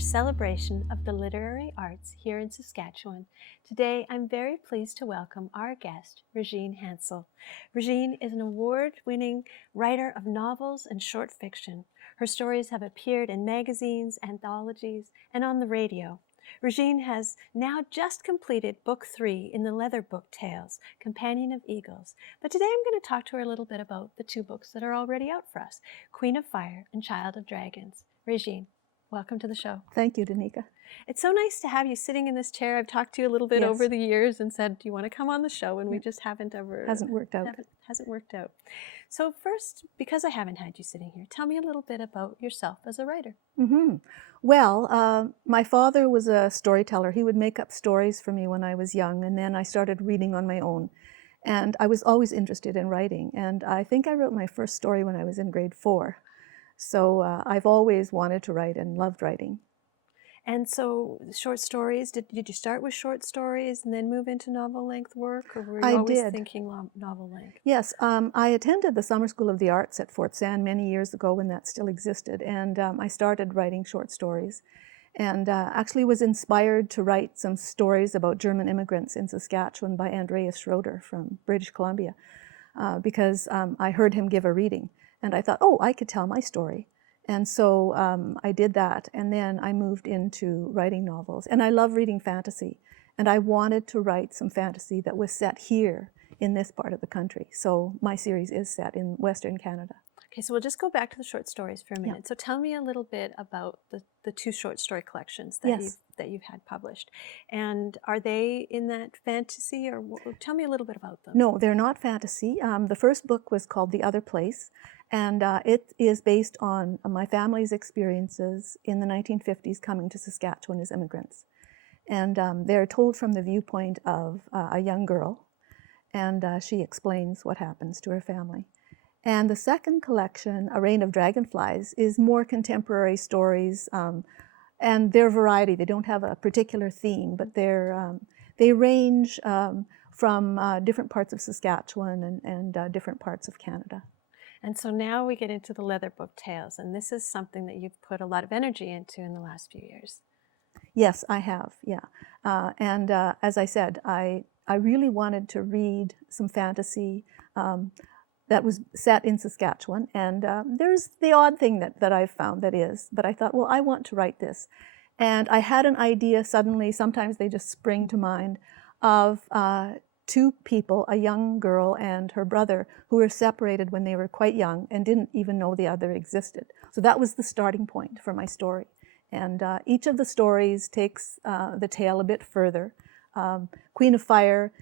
your celebration of the literary arts here in Saskatchewan. Today, I'm very pleased to welcome our guest, Regine Haensel. Regine is an award-winning writer of novels and short fiction. Her stories have appeared in magazines, anthologies, and on the radio. Regine has now just completed Book 3 in the Leather Book Tales, Companion of Eagles. But today I'm going to talk to her a little bit about the two books that are already out for us, Queen of Fire and Child of Dragons. Regine, welcome to the show. Thank you, Danica. It's so nice to have you sitting in this chair. I've talked to you a little bit over the years and said, do you want to come on the show? And we just haven't ever... Hasn't worked out. Hasn't worked out. So first, because I haven't had you sitting here, tell me a little bit about yourself as a writer. Well, my father was a storyteller. He would make up stories for me when I was young, and then I started reading on my own. And I was always interested in writing. And I think I wrote my first story when I was in grade 4. So I've always wanted to write and loved writing. And so short stories, did you start with short stories and then move into novel-length work? Or were you always thinking novel-length? Yes, I attended the Summer School of the Arts at Fort Sand many years ago when that still existed. And I started writing short stories. And actually was inspired to write some stories about German immigrants in Saskatchewan by Andreas Schroeder from British Columbia. Because I heard him give a reading. And I thought, oh, I could tell my story. And so I did that, and then I moved into writing novels. And I love reading fantasy, and I wanted to write some fantasy that was set here in this part of the country. So my series is set in Western Canada. Okay, so we'll just go back to the short stories for a minute. Yeah. So tell me a little bit about the two short story collections that you've had published. And are they in that fantasy, or tell me a little bit about them? No, they're not fantasy. The first book was called The Other Place, and it is based on my family's experiences in the 1950s coming to Saskatchewan as immigrants. And they're told from the viewpoint of a young girl, and she explains what happens to her family. And the second collection, A Reign of Dragonflies, is more contemporary stories, and they're variety. They don't have a particular theme, but they range from different parts of Saskatchewan and different parts of Canada. And so now we get into the Leather Book Tales, and this is something that you've put a lot of energy into in the last few years. Yes, I have, yeah. And as I said, I really wanted to read some fantasy that was set in Saskatchewan, and there's the odd thing that I've found that is, but I thought, well, I want to write this. And I had an idea suddenly, sometimes they just spring to mind, of two people, a young girl and her brother, who were separated when they were quite young and didn't even know the other existed. So that was the starting point for my story. And each of the stories takes the tale a bit further. Queen of Fire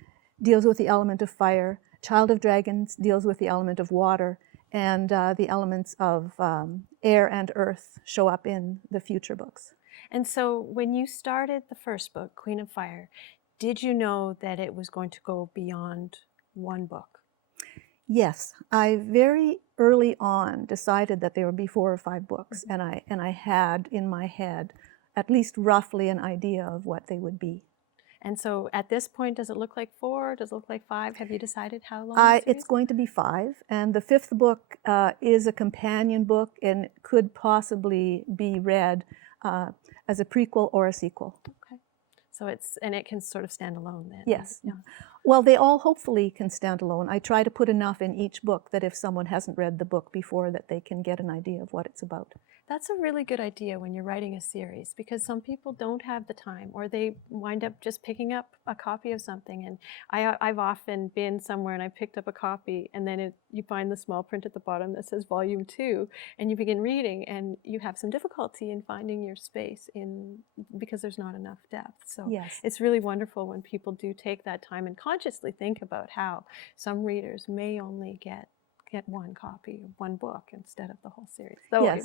deals with the element of fire. Child of Dragons deals with the element of water, and the elements of air and earth show up in the future books. And so when you started the first book, Queen of Fire, did you know that it was going to go beyond one book? Yes, I very early on decided that there would be 4 or 5 books, and I had in my head at least roughly an idea of what they would be. And so at this point, does it look like 4? Does it look like 5? Have you decided how long? It's going to be 5, and the 5th book is a companion book and could possibly be read as a prequel or a sequel. Okay. So it can sort of stand alone then? Yes. Yeah. Well, they all hopefully can stand alone. I try to put enough in each book that if someone hasn't read the book before, that they can get an idea of what it's about. That's a really good idea when you're writing a series, because some people don't have the time, or they wind up just picking up a copy of something. And I've often been somewhere and I picked up a copy, and then you find the small print at the bottom that says Volume 2, and you begin reading, and you have some difficulty in finding your space because there's not enough depth. So yes. It's really wonderful when people do take that time and consciously think about how some readers may only get one copy of one book instead of the whole series.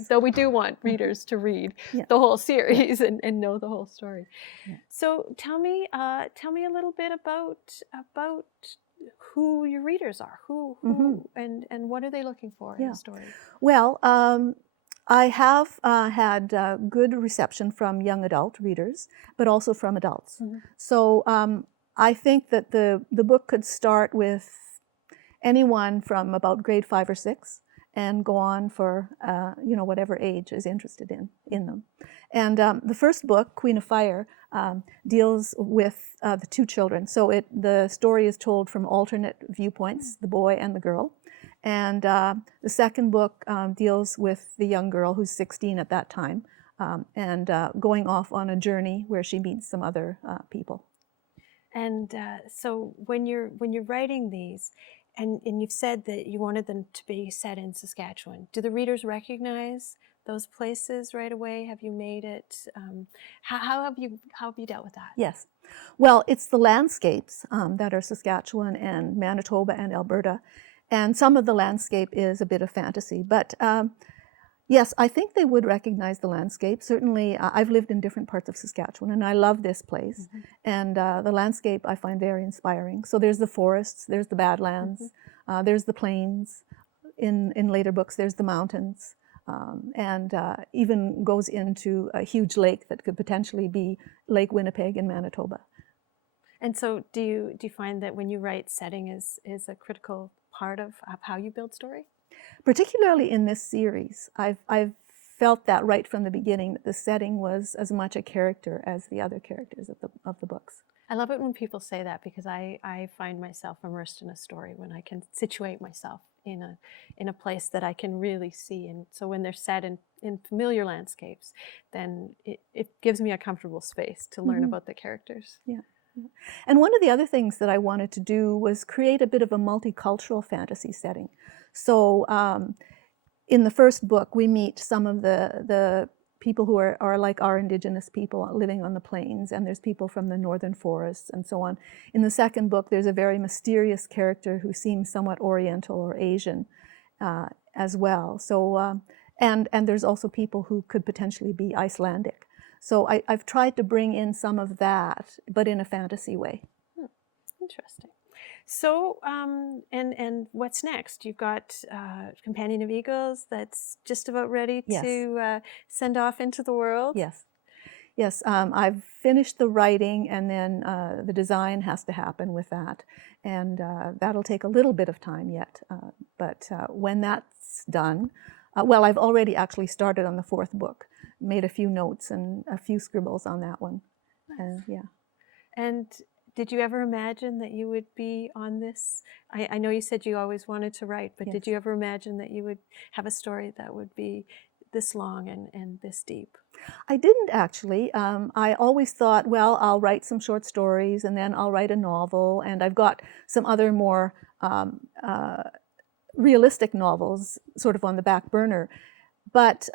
Though we do want readers to read the whole series and know the whole story. Yeah. So tell me a little bit about who your readers are, who and what are they looking for in the story? Well, I have had good reception from young adult readers, but also from adults. So I think that the book could start with anyone from about grade 5 or 6 and go on for whatever age is interested in them. And the first book, Queen of Fire, deals with the two children. So the story is told from alternate viewpoints, the boy and the girl. And the second book deals with the young girl who's 16 at that time, and going off on a journey where she meets some other people. And so when you're writing these, and you've said that you wanted them to be set in Saskatchewan, do the readers recognize those places right away? Have you made it? How have you dealt with that? Yes. Well, it's the landscapes that are Saskatchewan and Manitoba and Alberta, and some of the landscape is a bit of fantasy, but yes, I think they would recognize the landscape. Certainly, I've lived in different parts of Saskatchewan, and I love this place. Mm-hmm. And the landscape I find very inspiring. So there's the forests, there's the Badlands, mm-hmm. There's the plains. In later books, there's the mountains, and even goes into a huge lake that could potentially be Lake Winnipeg in Manitoba. And so do you find that when you write, setting is a critical part of how you build story? Particularly in this series, I've felt that right from the beginning, that the setting was as much a character as the other characters of the books. I love it when people say that, because I find myself immersed in a story when I can situate myself in a place that I can really see. And so when they're set in familiar landscapes, then it gives me a comfortable space to learn mm-hmm. about the characters. Yeah. And one of the other things that I wanted to do was create a bit of a multicultural fantasy setting. So in the first book, we meet some of the people who are like our Indigenous people living on the plains, and there's people from the northern forests and so on. In the second book, there's a very mysterious character who seems somewhat Oriental or Asian as well. So and there's also people who could potentially be Icelandic. So I've tried to bring in some of that, but in a fantasy way. Interesting. So, and what's next? You've got Companion of Eagles that's just about ready yes. to send off into the world? Yes. Yes, I've finished the writing, and then the design has to happen with that. And that'll take a little bit of time yet. But when that's done, well, I've already actually started on the fourth book, made a few notes and a few scribbles on that one. Nice. Yeah. And did you ever imagine that you would be on this? I know you said you always wanted to write, but yes. Did you ever imagine that you would have a story that would be this long and this deep? I didn't actually. I always thought, well, I'll write some short stories and then I'll write a novel, and I've got some other more realistic novels sort of on the back burner. But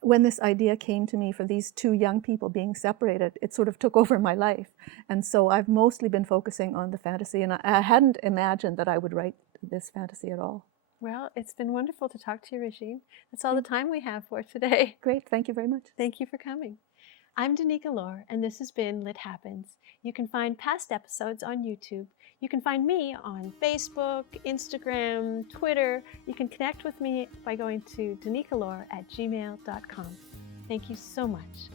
when this idea came to me for these two young people being separated, it sort of took over my life. And so I've mostly been focusing on the fantasy, and I hadn't imagined that I would write this fantasy at all. Well, it's been wonderful to talk to you, Regine. That's all the time we have for today. Great. Thank you very much. Thank you for coming. I'm Danica Lorer, and this has been Lit Happens. You can find past episodes on YouTube. You can find me on Facebook, Instagram, Twitter. You can connect with me by going to danicalorer@gmail.com. Thank you so much.